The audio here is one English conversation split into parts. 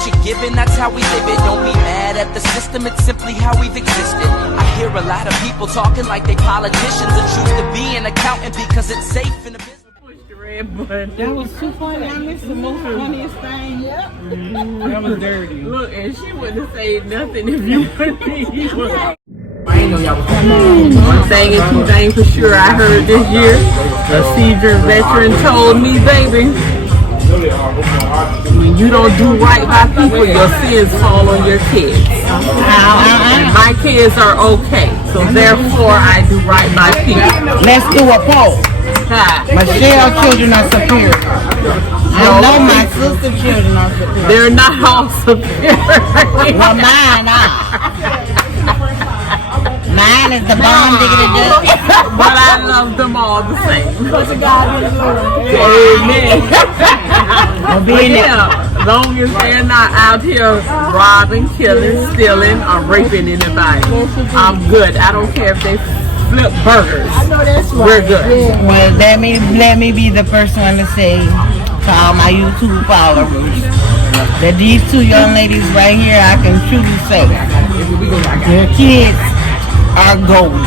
what you're given, that's how we live it. Don't be mad at the system, it's simply how we've existed. I hear a lot of people talking like they politicians and choose to be an accountant because it's safe in the business. That was too funny. I missed the most funniest thing. Yep. That was dirty. Look, and she wouldn't have said nothing if you wouldn't be. One thing and two things for sure I heard this year. A senior veteran told me, baby, when you don't do right by people, your sins fall on your kids. And my kids are okay, so therefore I do right by people. Let's do a poll. Michelle's children are superior. I know my sister's children are superior. They're not all superior. Well, mine are. Mine is the bomb diggity duck. But I love them all the same. Amen. Yeah, as long as they're not out here robbing, killing, stealing, or raping anybody, I'm good. I don't care if they flip burgers. I know that's right. We're good. Yeah. Well, let me be the first one to say to all my YouTube followers that these two young ladies right here, I can truly say, their kids are golden.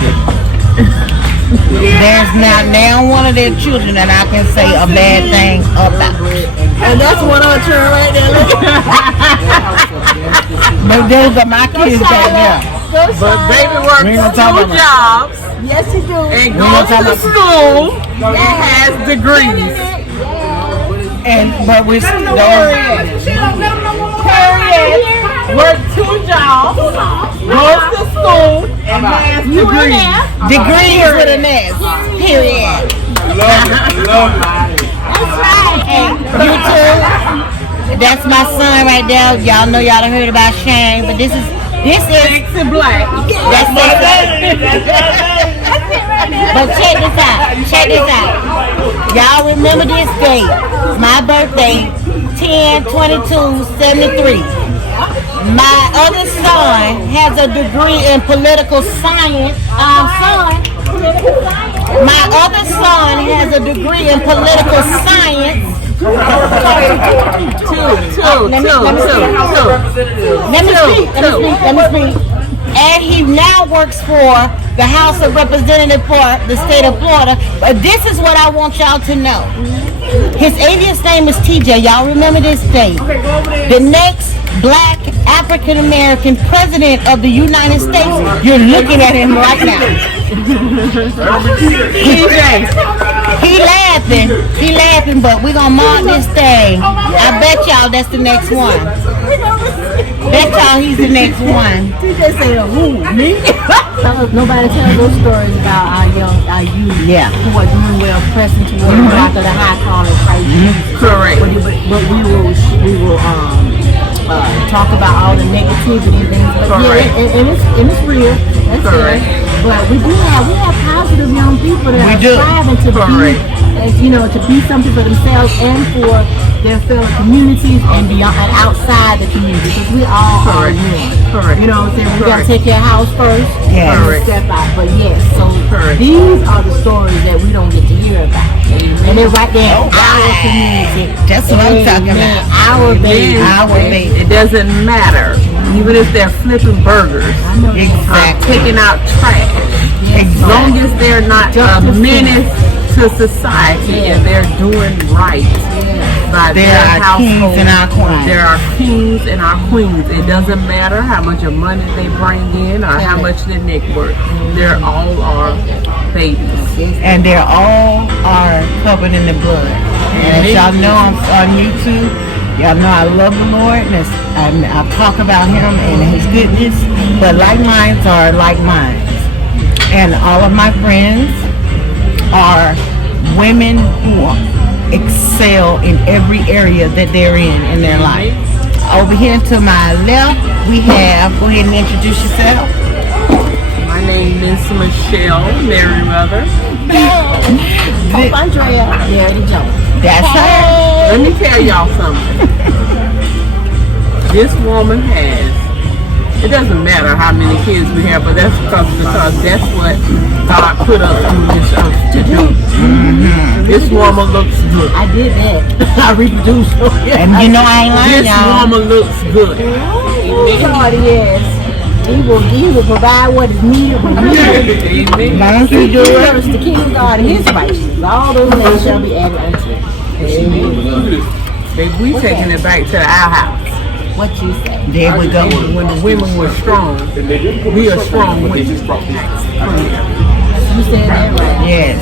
There's not now one of their children that I can say a bad thing about. And that's one on turn right there. But those are my kids right there. But baby works 2 jobs. Yes, you do. And goes to school and has degrees. But we still Work 2 jobs, goes to school, and has degrees. Degrees with an S. Period. That's right. You too. That's my son right there. Y'all know y'all done heard about Shane, but this is Sexy black. that's it. But check this out. Y'all remember this date? My birthday, 10/22/73. My other son has a degree in political science. My other son has a degree in political science. Let me speak. And he now works for the House of Representatives for the state of Florida. But this is what I want y'all to know. His alias name is TJ. Y'all remember this date. The next black African American president of the United States. You're looking at him right now. He laughing, but we're gonna mark this thing. I bet y'all that's the next one. Bet y'all he's the next one. TJ say, who, me? Nobody tells those stories about our youth who are doing well, pressing towards after the high calling Christ. Correct. But we will talk about all the negativity and things. Yeah, and it's real. That's it. But we have positive young people that are striving to be something for themselves and for their fellow communities and beyond and outside the community, because we all are one. Correct. You know what I'm saying? We gotta take care of house first and step out. But yes, so these are the stories that we don't get to hear about. And they're right there in our community. That's what I'm talking about. Our baby. It doesn't matter. Even if they're flipping burgers, taking out trash. As long as they're not a menace to society and they're doing right by their household. There are kings and our queens. It doesn't matter how much of money they bring in or how much their neck worth. They're all our babies. And they're all are covered in the blood. And as y'all know, I'm on YouTube. Y'all know I love the Lord, and I talk about Him and His goodness. But like minds are like minds. And all of my friends are women who excel in every area that they're in their life. Over here to my left, we have, go ahead and introduce yourself. My name is Michelle Merriweather. Andrea Jones. That's her. Let me tell y'all something. This woman has, it doesn't matter how many kids we have, but that's because that's what God put us on this earth to do. This woman looks good. I did that. I reproduced. And you know I ain't lying, This y'all. woman looks good. Lord, yes. He will provide what is needed when needed. Amen. Don't you do it? First, the kingdom of God and his righteousness. All those things shall be added unto it. Amen. Baby, we taking it back to our house. What you say? There we go. When the women were strong, we are strong women. You said that right. Yes.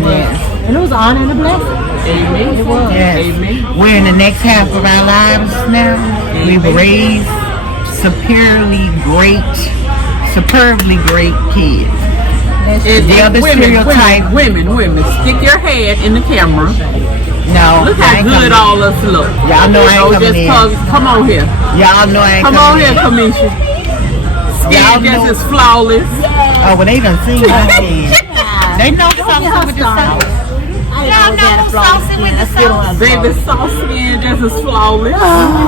Yes. And it was an honor and a blessing. Amen. It was. Yes. Amen. We're in the next half of our lives now. We've raised superbly great kids. And The other stereotype. women, stick your head in the camera. No. Look I how ain't good coming all us look. Y'all know I ain't So coming just in. come on here. Y'all know I ain't Come on coming here, in. Kamisha. Y'all Skin just know- as flawless. Oh, well, they done seen my skin. They know Don't get something her with the started. sauce. I didn't know that saucy with the sauce. Baby, soft skin just as flawless.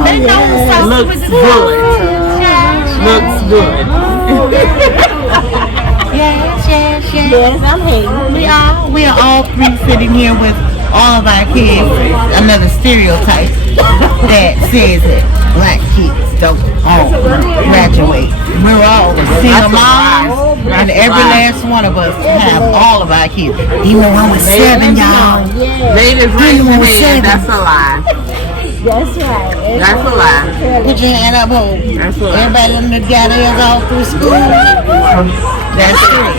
They know the sauce Looks with the good. Looks good. Yes. Yes, I'm hating. We are all three sitting here with all of our kids. Another stereotype that says that black kids don't all graduate. We're all single moms, and every last one of us have all of our kids. Even when we're 7, y'all. Yes, Ladies, raise your Anyone hand. said That's a lie. that's right. That's a lie. Put your hand up, ho. That's a lie. Everybody done got theirs all through school. That's true.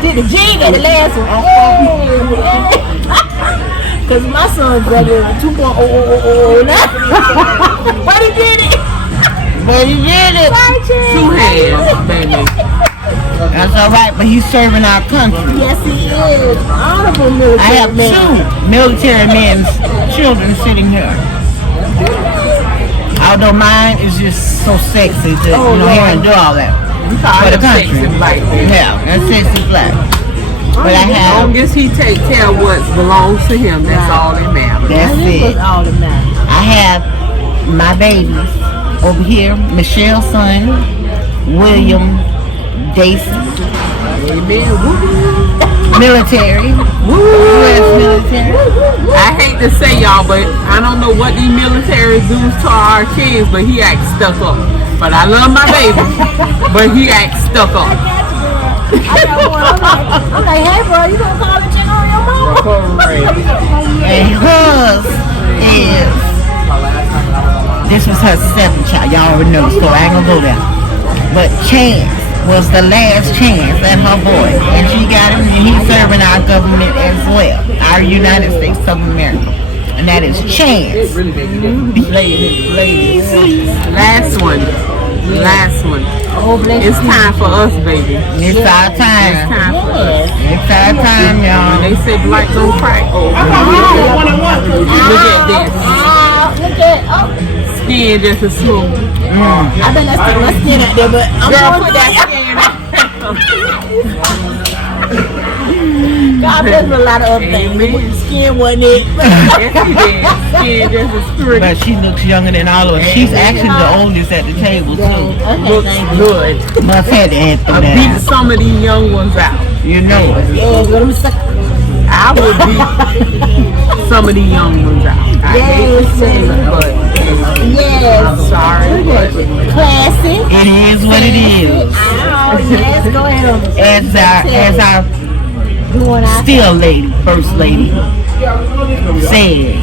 Did the jig at the last one. Because my son graduated with 2.000 now. But he did it. But you did it. 2 hands, baby. That's all right, but he's serving our country. Yes, he is. Honorable military I have man. 2 military men's children sitting here. Although mine is just so sexy to hear and do all that. We call For the him country. sexy black, baby. Yeah, that's sexy black. But I As have, long as he take care of what belongs to him, that's all that matters. that's This was it. all that matters. I have my babies over here, Michelle's son, William Dason, Amen. Woo. military, U.S. military. I hate to say y'all, but I don't know what these military dudes to our kids, but he acts stuck up. But I love my baby, but he acts stuck up. I got one. I'm like, hey, bro, you gonna call the check on your mama? And hers is, this was her 7th child. Y'all already know the story. I ain't gonna go there. But Chance was the last chance at her boy. And she got him, and he's serving our government as well. Our United States of America. And that is Chance. Ladies. Last one. Oh, bless It's you. time for us, baby. It's our It's time. time for us. It's our time, y'all. They say black don't crack. Look at this. Look at, Skin just as smooth. I bet let's get out there, but I'm Girl, going put to that skin on. God bless with a lot of other things. Amen. Skin wasn't it. Yes, he did. Skin just as pretty. But she looks younger than all of us. She's actually the oldest at the table, too. Okay, Looks thank you. good. Must have to add I that. beat some of these young ones out. You know it. Yeah, let me suck. I would beat some of these young ones out. I hate to say it, but Yes. I'm sorry, but Classy. It is what it is. Oh, yes, go ahead. As our Doing our still lady, first lady, said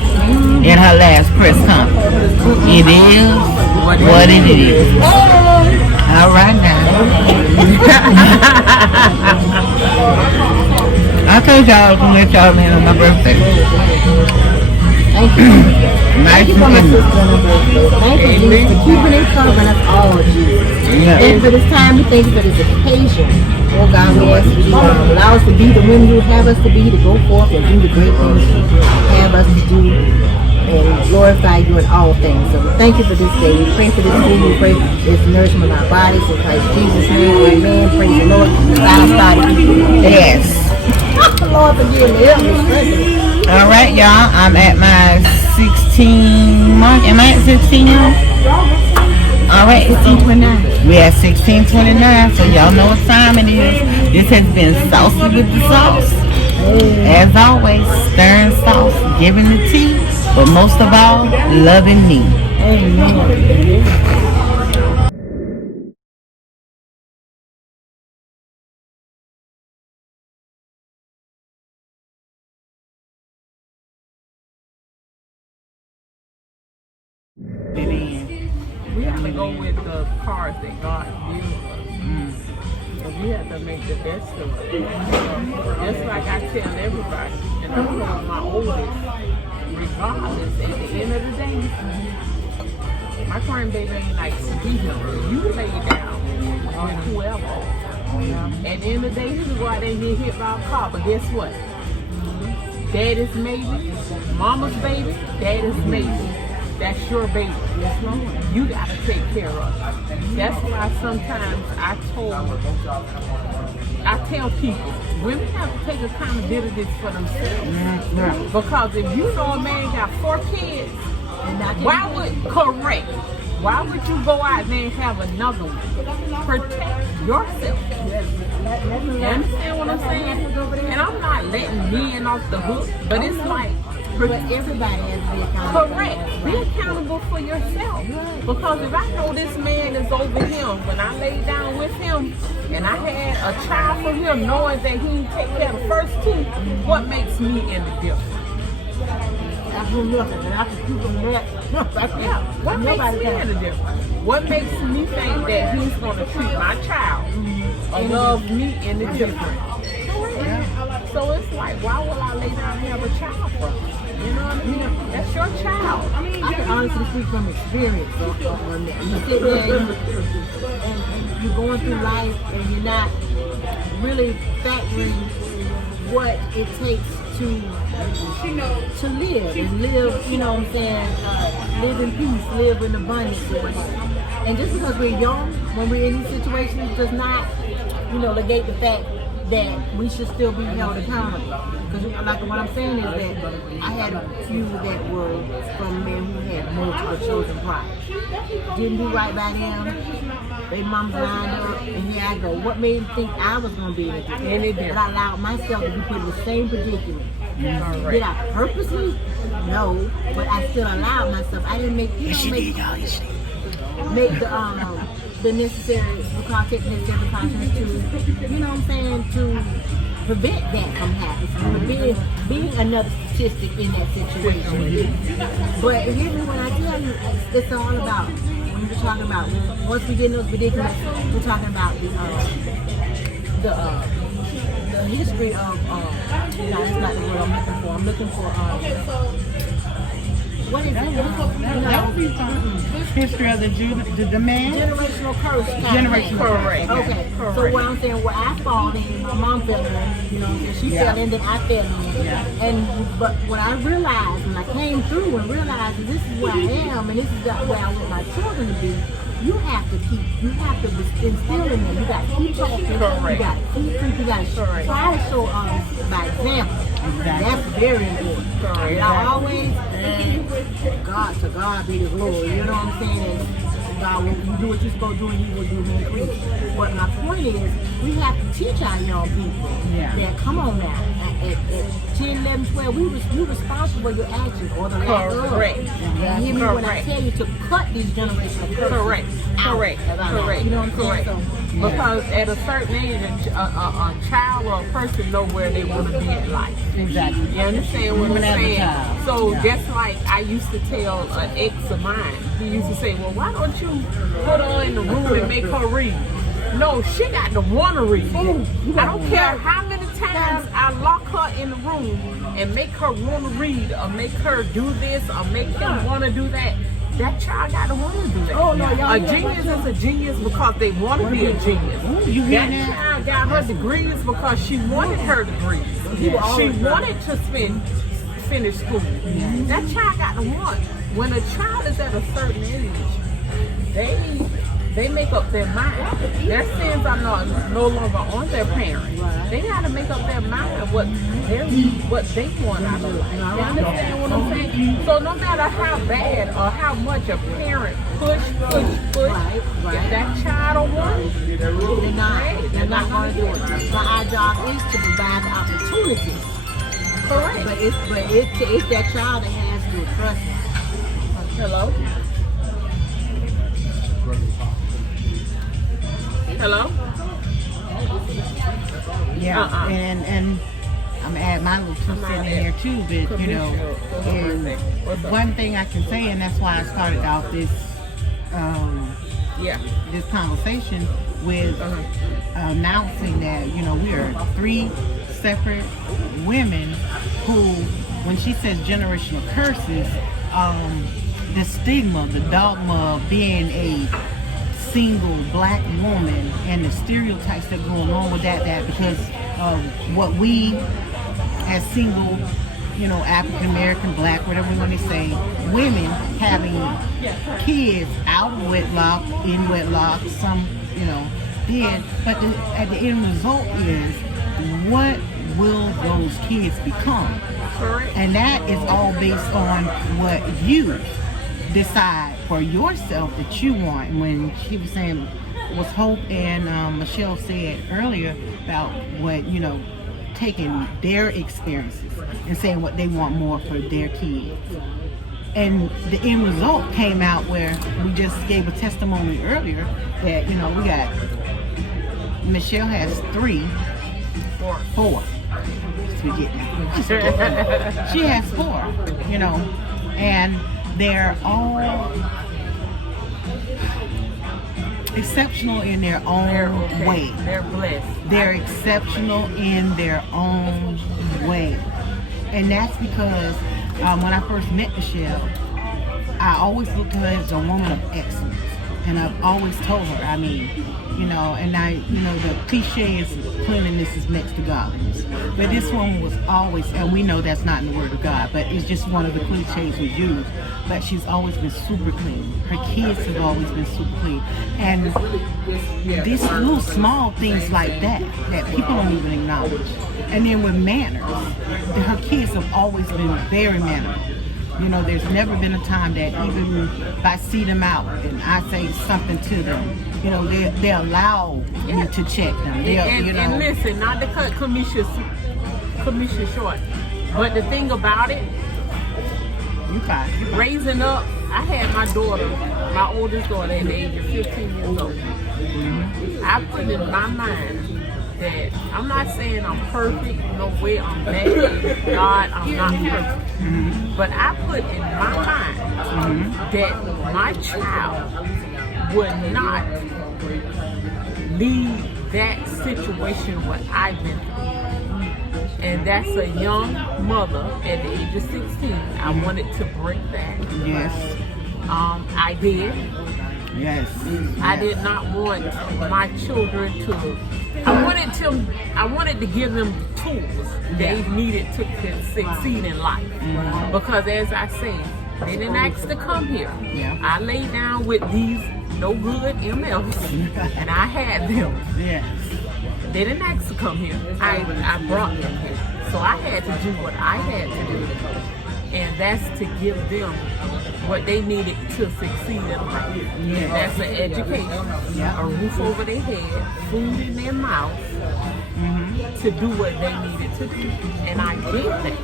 in her last press conference, it is what it is. All right now. I told y'all I was gonna let y'all in on my birthday. Thank you. Nice Thank you for my meeting you. sister on her birthday. Thank you, Jesus, for keeping it covering us all, Jesus. Yeah. And for this time, we thank you for this occasion. Oh God, we ask you to allow us to be the women you have us to be, to go forth and do the great things you have us to do, and glorify you in all things. So we thank you for this day. We pray for this food. We pray for this nourishment of our bodies in Christ Jesus' name. Amen. Praise the Lord. I started. Yes. Lord, forgive me. Help me. Strengthen me. All right, y'all. I'm at my 16 month. Am I at 16 y'all? All right. 1629. We at 16:29, so y'all know what time it is. This has been Saucy with the Sauce. As always, stirring sauce, giving the tea, but most of all, loving me. Amen. We have to go with the cards that God gives us. And we have to make the best of it. Just like I tell everybody, and I'm with my oldest, regardless, at the end of the day, my grandbaby ain't like to be here. You lay down with whoever. At the end of the day, you can go out there and get hit by a car, but guess what? Daddy's maybe, mama's baby, daddy's maybe. That's your baby. Yes, Lord. You gotta take care of it. That's why sometimes I tell people, women have to take accountability for themselves. Because if you know a man got 4 kids, why would you go out there and have another one? Protect yourself. You understand what I'm saying? And I'm not letting men off the hook, but it's like, But everybody has to be accountable. correct. Be accountable for yourself. Because if I know this man is over him, when I lay down with him, and I had a child from him, knowing that he didn't take care of the first 2, what makes me any different? I do nothing, and I can keep them that. Yeah. What makes me any different? What makes me think that he's going to treat my child or love me any different? So it's like, why would I lay down and have a child from? You know what I mean? That's your child. I can honestly speak from experience on that. You sit there and you're going through life and you're not really factoring what it takes to live and live, you know what I'm saying, live in peace, live in abundance. And just because we're young, when we're in these situations, does not, negate the fact that we should still be held accountable. Because like what I'm saying is that I had a few that were from men who had multiple children prior. Didn't do right by them. They moms lined up, and here I go. What made me think I was going to be in it? But I allowed myself to be put in the same predicament. Did I purposely? No, but I still allowed myself. I didn't make the necessary precautions to prevent that from happening, being another statistic in that situation. But hear me when I tell you, it's all about, when we're talking about, once we get in those predicaments, we're talking about the history of, no, that's not the word I'm looking for. I'm looking for, what is it? History of the man? Generational curse. Generational Correct. Okay. So what I'm saying, where I fall in, my mom fell in, she fell in, then I fell in. But what I realized when I came through and realized that this is where I am and this is where I want my children to be, you have to instill in them. You got to keep talking. Correct. You got to keep them. You got to try to show by example. Exactly. That's very important. Correct. And I always, to God be the glory. You know what I'm saying? And God, when you do what you're supposed to do, and you will do the increase. But my point is, we have to teach our young people that, come on now, at 10, 11, 12, we responsible for your actions or the lack of. Correct. And hear me when I tell you to cut these generational curses. Correct. You know what I'm saying? So, because at a certain age, a child or a person know where they want to be in life. Exactly. You understand what I'm Women as a saying? child. So just like I used to tell an ex of mine, he used to say, well, why don't you put her in the room and make her read? No, she got to want to read. I don't care how many times I lock her in the room and make her want to read or make her do this or make him want to do that. That child got to want to do that. Oh, no, a genius is a genius because they want to be a genius. You hear That that? child got her degrees because she wanted her degrees. She wanted to finish school. That child got to want. When a child is at a certain age, they make up their mind. Their sins are no longer on their parents. They got to make up their mind what they want out of life. You understand what I'm saying? So no matter how bad or how much a parent push, if that child don't want it, they're not going to do it. So our job is to provide the opportunities Correct. But it's that child that has to trust him. Hello? Hello? Yeah, and I'm add my little 2 cents in there too, but you know, and one thing I can say, and that's why I started out this this conversation with announcing that, you know, we are 3 separate women who, when she says generational curses, the stigma, the dogma of being a single black woman and the stereotypes that go along with that because of what we as single, you know, African American, black, whatever we want to say, women having kids out of wedlock, in wedlock, some, you know, did. But at the end result is, what will those kids become? Correct. And that is all based on what you decide for yourself that you want. And when she was saying, was Hope and Michelle said earlier about what, you know, taking their experiences and saying what they want more for their kids. And the end result came out where we just gave a testimony earlier that, you know, we got, Michelle has 3, 4. She has 4, you know, and they're all exceptional in their own way. They're blessed. They're exceptional in their own way. And that's because when I first met Michelle, I always looked at her as a woman of excellence. And I've always told her, I mean, you know, and the cliche is cleanliness is next to godliness. But this one was always, and we know that's not in the Word of God, but it's just one of the cliches we use. But she's always been super clean. Her kids have always been super clean. And these little small things like that people don't even acknowledge. And then with manners, her kids have always been very mannerable. You know, there's never been a time that even if I see them out and I say something to them, you know, they allow me to check them. And listen, not to cut Kamisha short, but the thing about it, raising up, I had my daughter, my oldest daughter at the age of 15 years old. I put in my mind that I'm not saying I'm perfect, no way I'm bad, God, I'm not perfect. But I put in my mind that my child would not leave that situation what I've been through. And that's a young mother at the age of 16. I wanted to break that. Yes. I did. Yes. I did not want my children to. I wanted to give them tools they needed to succeed in life. Because as I said, they didn't ask to come here. I laid down with these no good MFs, and I had them. They didn't ask to come here. I brought them here. So I had to do what I had to do. And that's to give them what they needed to succeed in life. That's an education, a roof over their head, food in their mouth, to do what they needed to do. And I did that.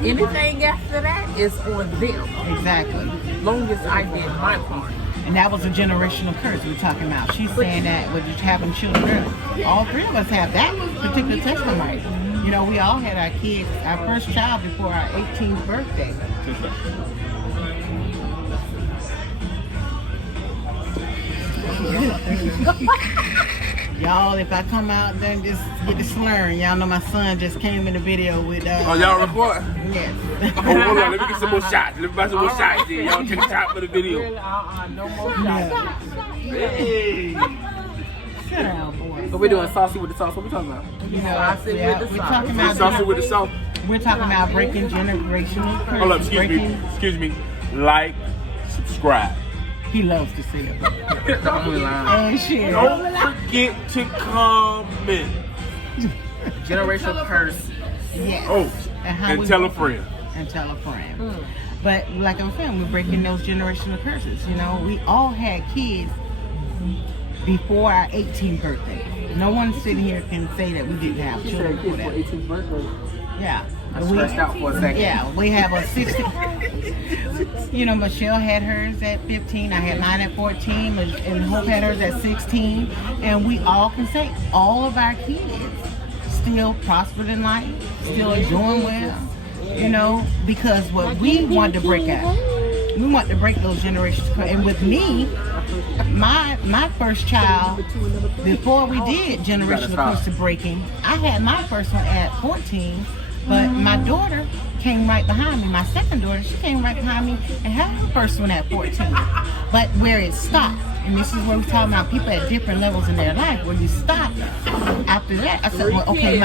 Anything after that is on them. Exactly. Long as I did my part. And that was a generational curse we're talking about. She's saying that with just having children early. All 3 of us have that particular testimony. You know, we all had our kids, our first child before our 18th birthday. Y'all, if I come out then just get the slurring. Y'all know my son just came in the video with oh, y'all record? Yes. Oh, hold on, let me get some more shots. Let me buy some more shots here. Y'all take a shot for the video. No more shots. Hey. Sit down, boy. So we're doing saucy with the sauce. What we talking about? Saucy with the we're sauce. talking about Saucy with the sauce. We're talking about breaking generational curses. Hold up, excuse me. Like, subscribe. He loves to say it. And share. Don't forget to comment. Generational curse. Yes. Oh, and tell a friend. And tell a friend. But like I'm saying, we're breaking those generational curses. You know, we all had kids before our 18th birthday. No one sitting here can say that we didn't have children before that. 18th birthday. Yeah. I stretched out for a second. Yeah, we have a 60. You know, Michelle had hers at 15. I had mine at 14. And Hope had hers at 16. And we all can say all of our kids still prospered in life, still doing well. You know, because what we want to break out. We want to break those generations. And with me, my first child, before we did generational curse to breaking, I had my first one at 14, but my daughter came right behind me. My second daughter, she came right behind me and had her first one at 14. But where it stopped, and this is where we're talking about people at different levels in their life, where you stop after that. I said, well, okay,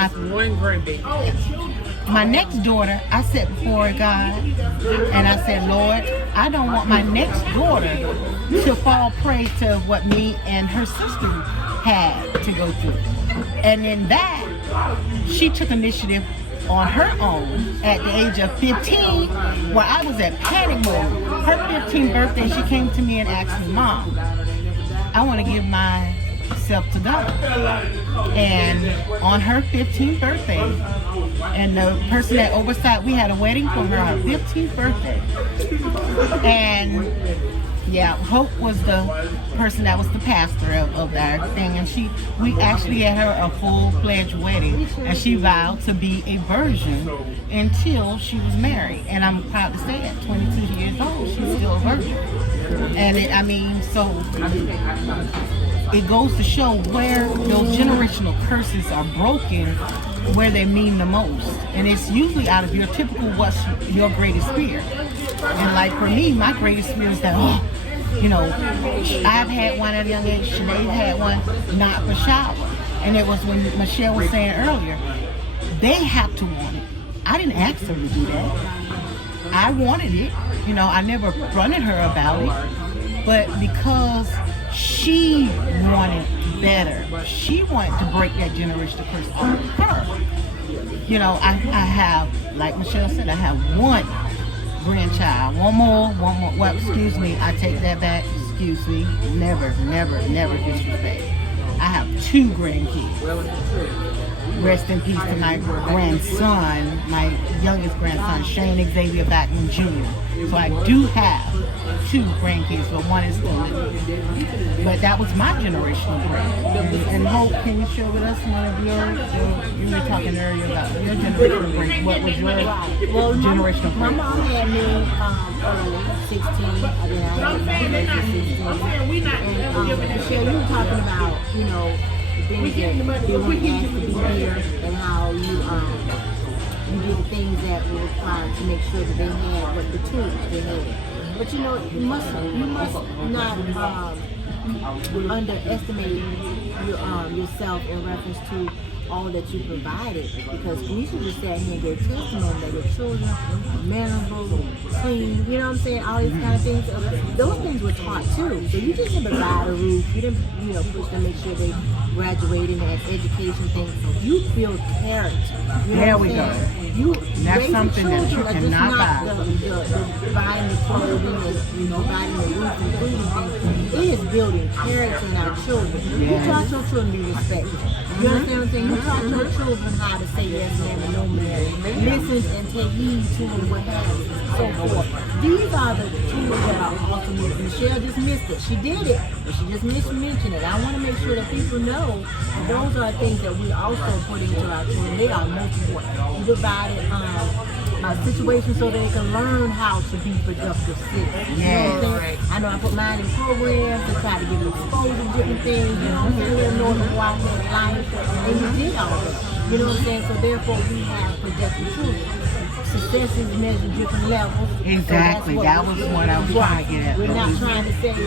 my next daughter, I sat before God and I said, Lord, I don't want my next daughter to fall prey to what me and her sister had to go through. And in that, she took initiative on her own at the age of 15, where I was at panic mode. Her 15th birthday, she came to me and asked me, Mom, I want to give myself to God. And on her 15th birthday, and the person that oversight, we had a wedding for her 15th birthday. And yeah, Hope was the person that was the pastor of our thing, and we actually had her a full-fledged wedding, and she vowed to be a virgin until she was married. And I'm proud to say at 22 years old, she's still a virgin. And it goes to show where those generational curses are broken, where they mean the most. And it's usually out of your typical, what's your greatest fear. And like for me, my greatest fear is that, you know, I've had one at a young age, Sinead had one, not for shower. And it was when Michelle was saying earlier, they have to want it. I didn't ask her to do that. I wanted it. You know, I never fronted her about it. But because she wanted better, she wanted to break that generational curse on her. You know, I have, like Michelle said, I have one grandchild. One more. Well, excuse me, I take that back. Excuse me. Never disrespect. I have 2 grandkids. Rest in peace to my grandson, my youngest grandson, Shane Xavier Backman Jr. So I do have 2 grandkids, but one is still living. But that was my generational break. And Hope, can you share with us one of yours? You were talking earlier about your generational break. What was your generational break? My mom had me early, 16. I didn't have my 16. And Michelle, you were talking about, you know, things that they weren't asked to be here, and how you did the things that were required to make sure that they had what the tools they had. But you know, you must not underestimate yourself in reference to all that you provided, because we should just sit here and give testimony that your children are mannerable, clean, you know what I'm saying, all these kind of things. Those things were taught too. So you just didn't provide a roof, you didn't, you know, push them, make sure they graduated and had education things. You build character. You know there we go. You that's something that you cannot buy. The providing the clothing, and providing the roof and food and things. It is building character in our children. You taught your children to be respected. You understand what I'm saying? You taught your children how to say yes ma'am and no ma'am. Listen and take heed to and what have you, so forth. These are the tools that are awesome. Michelle just missed it. She did it, but she just mentioned it. I want to make sure that people know those are things that we also put into our children. They are most important. We provided a situation so they can learn how to be productive citizens. You know what I'm saying? I know I put mine in programs to try to get exposed to different things. You know what I'm saying? They know to go out there in life, and we did all that. You know what I'm saying? So therefore, we have productive children. Success is measured different levels. Exactly. So that was what I was trying to get at. We're not trying to say, we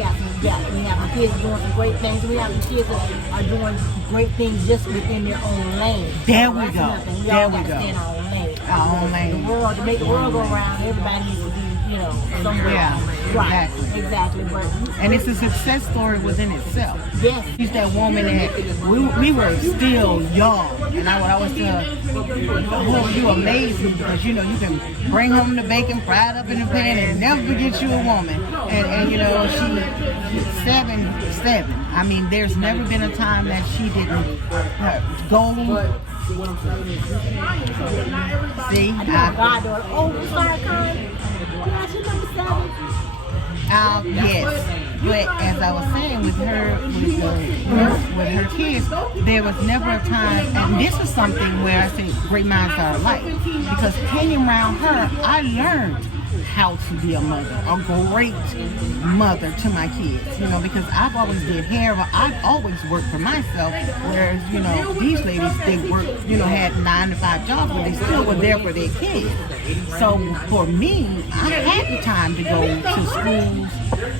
have some kids doing some great things. We have some kids that are doing great things just within their own lane. There we go. There we go. Stay in our own lane. Our own lane. The world, to make the world go around, everybody needs to be, you know, somewhere. Yeah, right. Exactly. But and it's a success story within itself. Yes. She's that woman that we were still young, and I would always tell her, you amaze me, because you know you can bring home the bacon fried up in the pan and never forget you a woman. And you know she's 7'7". I mean, there's never been a time that she didn't go See, Goddaughter. Oh, we started calling. Yeah, she's number 7. yes. But as I was saying, with her, with her kids, there was never a time, and this is something where I say great minds are alike. Because hanging around her, I learned how to be a mother, a great mother to my kids, you know, because I've always did hair, but I've always worked for myself, whereas, you know, these ladies, they worked, you know, had 9 to 5 jobs, but they still were there for their kids. So for me, I had the time to go to schools,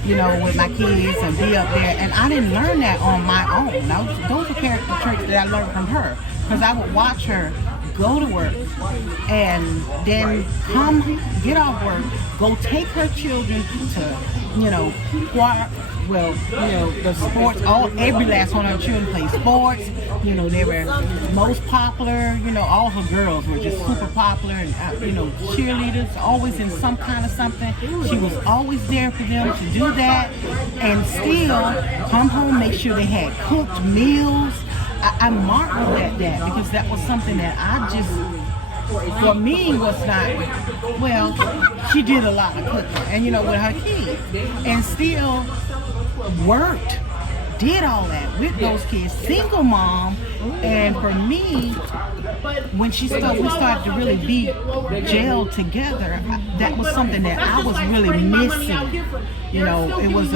you know, with my kids and be up there, and I didn't learn that on my own. Those are character traits that I learned from her, because I would watch her go to work and then come get off work, go take her children to, you know, the sports. Every last one of her children played sports. You know, they were most popular. You know, all her girls were just super popular, and you know, cheerleaders, always in some kind of something. She was always there for them to do that, and still come home, make sure they had cooked meals. I marveled at that, because that was something that I just, for me, was not, well, she did a lot of cooking, and you know, with her kids, and still worked, did all that with those kids, single mom. And for me, when we started to really be gelled together, that was something that I was really missing. You know, it was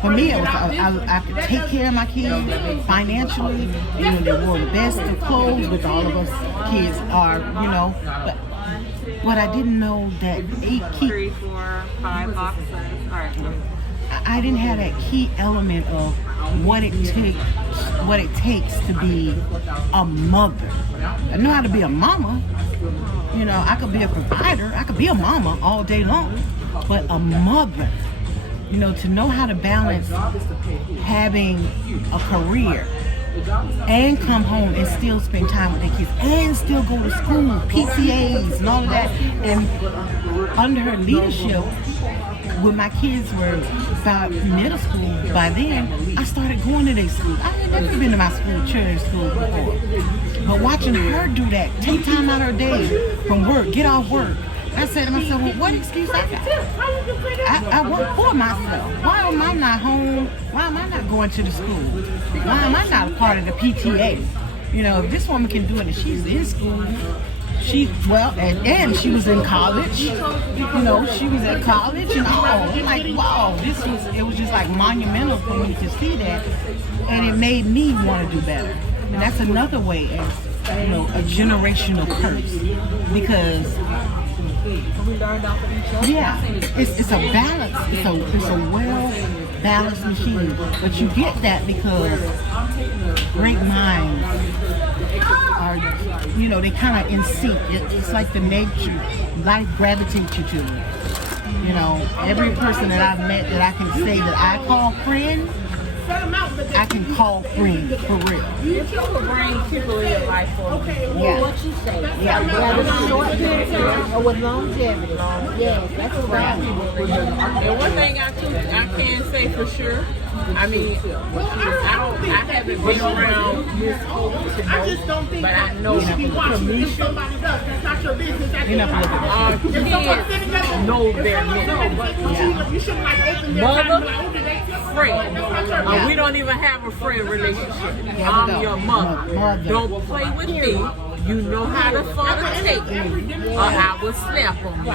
for me, it was I could take care of my kids financially. You know, they wore the best of clothes, which all of us kids are, you know, but I didn't know that 3, 4, 5 boxes. All right. I didn't have that key element of what it takes to be a mother. I know how to be a mama. You know, I could be a provider. I could be a mama all day long. But a mother, you know, to know how to balance having a career and come home and still spend time with their kids and still go to school, PTAs and all of that. And under her leadership, when my kids were about middle school, by then, I started going to their school. I had never been to my school, children's school before. But watching her do that, take time out of her day from work, get off work, I said to myself, well, what excuse I got? I work for myself. Why am I not home? Why am I not going to the school? Why am I not a part of the PTA? You know, if this woman can do it and she's in school, and she was in college, you know, she was at college and all. I'm like, wow, it was just like monumental for me to see that, and it made me want to do better. And that's another way, as you know, a generational curse, because it's a balance. It's a well balanced machine, but you get that because great minds are, you know, they kind of in sync. It's like the nature, life gravitates you to it. You know, every person that I've met that I can say that I call friend, I can call friend for real. You can bring people in your life for Yeah. What you say? Yeah, with a short period of time or with longevity. Yes, that's right. And one thing I can say for sure, I mean, I haven't been around this old to know, but I know Kamisha, our kids know their men. Mother, friend. We don't even have a friend relationship. I'm your mother. Don't play with me. You know how to take me, or I will snap on you.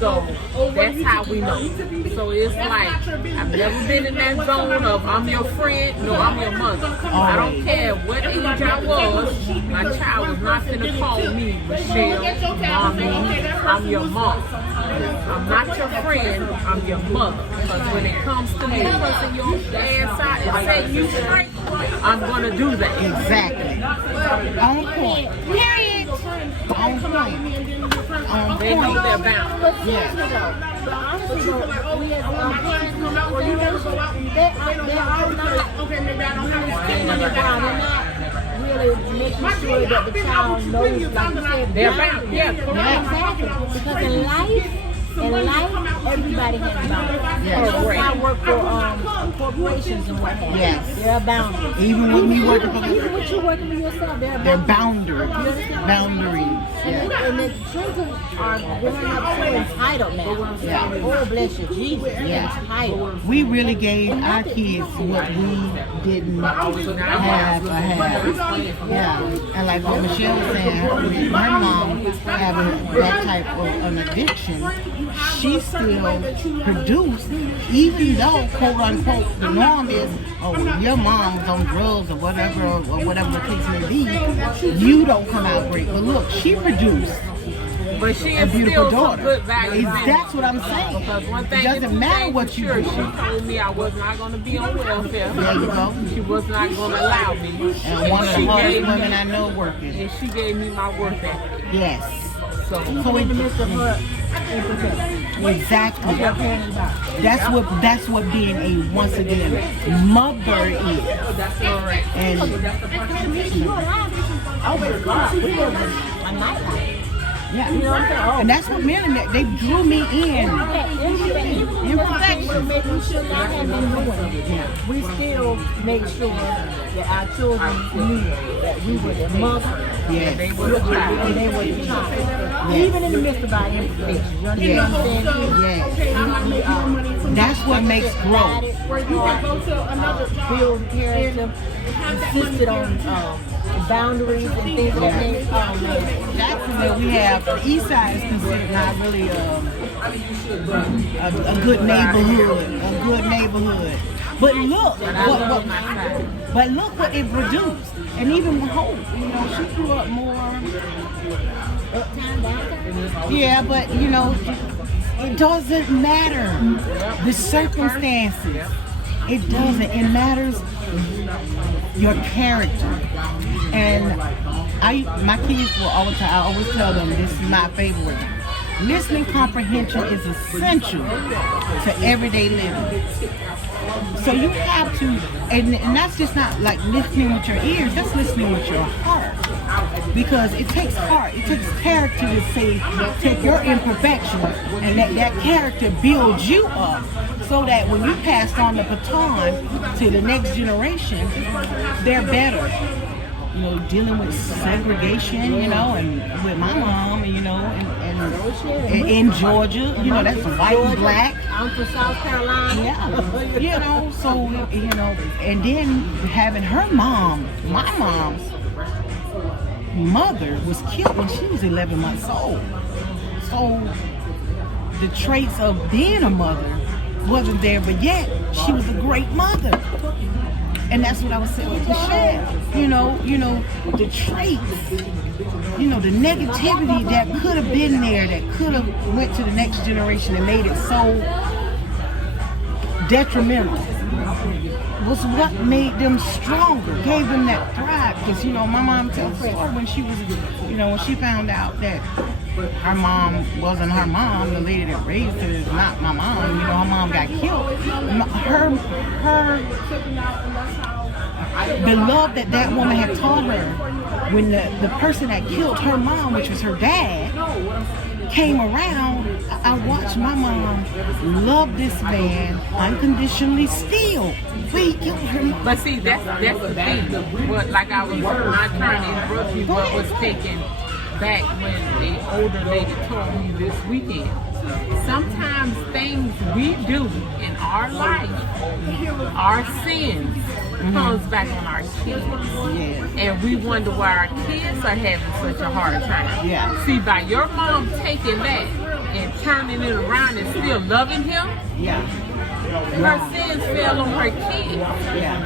So that's how we know. So it's like, I've never been in that zone of I'm your friend, no, I'm your mother. I don't care what age I was, my child was not going to call me Michelle, Mommy, I'm your mom. I'm not your friend, I'm your mother. Because when it comes to me pressing your ass out and saying you straight, I'm going to do that. Exactly. On point. Period. On point. They know their boundaries. Yeah. But honestly, we as parents, they're not really making sure that the child knows, like you said, They're bound. Yeah, exactly. Because in life, In life, everybody has boundaries. Yes. I work for corporations and what have you. Yes. There are boundaries. Even with me working for Even with you working for yourself, there are they're boundaries. boundaries. And the children are growing up so entitled now. Yeah. Oh, bless you, Jesus. Yeah. Entitled. We really gave our kids what we didn't have or have. Yeah. And like what Michelle was saying, with her mom having that type of an addiction, she still produced, even though, quote unquote, the norm is, oh, your mom's on drugs or whatever the case may be, you don't come out great. But look, she produced. But she A is beautiful still daughter. some good values. That's what I'm saying. Because one thing It doesn't matter what you do. She told me I was not going to be on welfare. There you go. She was not going to allow me. And one of the hardest women I know working. And she gave me my work ethic. Yes. So in the midst of her exactly. That's what being a once again mother is. that's correct. And Oh my God, we live a nightlife. yeah, You know what I'm saying? Oh. and that's what men they drew me in. Imperfection. We should not have been doing it. We still make sure that our children knew that we were their mother. Yes. They were the child. And they were the child. Even in the midst of our imperfections. You understand what I'm saying? Yes. That's what makes growth. Build character. Insisted on boundaries and things like that. Oh man. Jacksonville, we have the East Side is considered not really a good neighborhood. But look, but look what it produced. And even with Hope, she grew up more. Yeah, but it doesn't matter the circumstances. It doesn't. It matters your character. And my kids will always I always tell them this is my favorite. Listening comprehension is essential to everyday living. So you have to, and that's just not like listening with your ears, that's listening with your heart. Because it takes heart, it takes character to take your imperfections and let that character build you up so that when you pass on the baton to the next generation, they're better. Dealing with segregation, and with my mom, and in Georgia, that's white and black. I'm from South Carolina. Yeah, so, and then having her mom, my mom's mother was killed when she was 11 months old. So the traits of being a mother wasn't there, but yet she was a great mother. And that's what I was saying with Michelle. The traits, the negativity that could have been there, that could have went to the next generation and made it so detrimental, was what made them stronger, gave them that thrive. Because, my mom tells the story when she was, when she found out that her mom wasn't her mom, the lady that raised her is not my mom, her mom got killed. The love that woman had taught her when the person that killed her mom, which was her dad, came around, I watched my mom love this man unconditionally still. We killed her. But see, that's the thing. What, like I was not trying to interrupt you, what was taken back when the older lady told me this weekend. Sometimes things we do in our life, our sins, comes back on our kids. And we wonder why our kids are having such a hard time. See, by your mom taking that and turning it around and still loving him, her sins fell on her kids.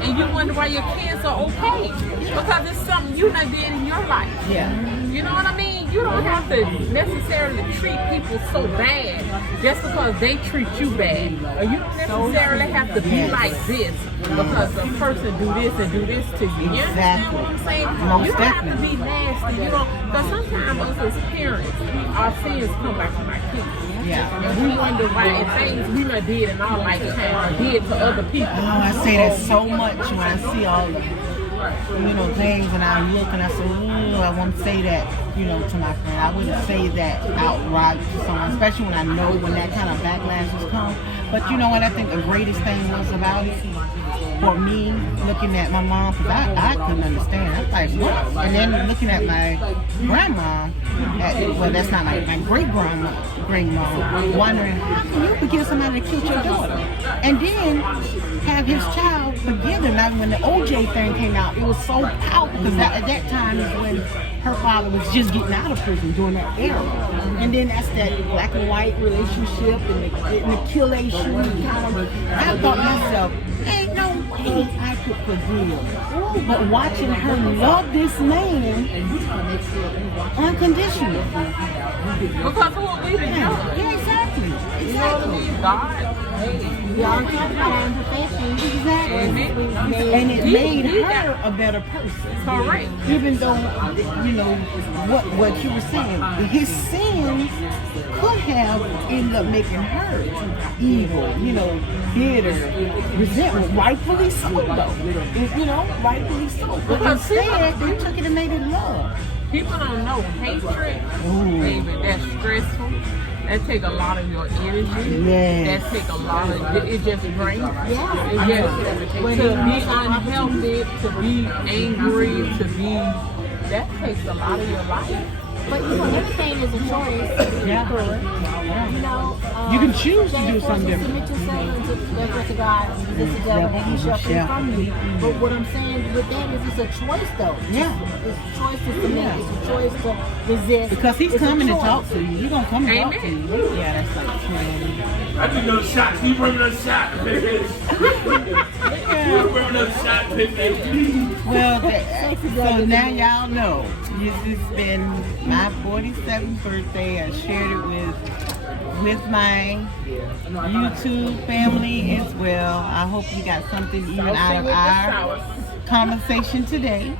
And you wonder why your kids are okay. Because it's something you done did in your life. You know what I mean? You don't have to necessarily treat people so bad just because they treat you bad. Or you don't necessarily have to be like this because the person do this and do this to you. You understand what I'm saying? You don't have to be nasty. Because sometimes us as parents, our sins come back on our kids. And we wonder why things we done did in our lifetime or did to other people. Oh, I say that so much when I see all things, and I look and I say, ooh, I want to say that, to my friend. I wouldn't say that outright to someone, especially when I know when that kind of backlash has come. But you know what I think the greatest thing was about it? For me, looking at my mom, because I couldn't understand. I was like, what? And then looking at my grandma, well, that's not my great-grandma, wondering, how can you forgive somebody that killed your daughter? And then have his child forgive him. Now, when the OJ thing came out, it was so powerful, because at that time is when her father was just getting out of prison during that era. And then that's that black and white relationship and the killation kind of. I thought to myself, ain't no way I could forgive. But watching her love this man unconditionally. Because of what we've done. Yeah, exactly. God. We all talk about our imperfections. Exactly. And it made her a better person. Correct. Even though, what you were saying, his sins could have ended up making her evil, bitter, resentment, rightfully so though. Rightfully so. But instead, they took it and made it love. People don't know hatred, baby, that's stressful. That take a lot of your energy. Yes. That take a lot of, it just drains. Yeah. It just, to be unhealthy, to be angry, that takes a lot of your life. But everything is a choice. Yeah. You can choose to do something different. Submit yourself to God, resist the devil, and he shall flee from you. But what I'm saying with that is it's a choice, though. Yeah. It's a choice to submit. It's a choice to resist. Because he's coming to talk to you. He's going to come and talk to Amen. you. Yeah, that's like true. I need another shot. Can you bring me another shot? Can you bring me another shot, baby? Well, so now y'all know. This has been my 47th birthday. I shared it with my YouTube family as well. I hope you got something even out of our conversation today.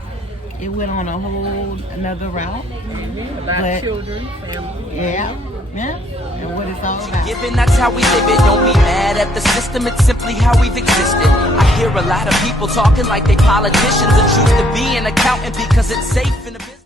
It went on a whole another route. About children, family. Yeah, and what it's all about. Given that's how we live it, don't be mad at the system, it's simply how we've existed. I hear a lot of people talking like they politicians and choose to be an accountant because it's safe in the business.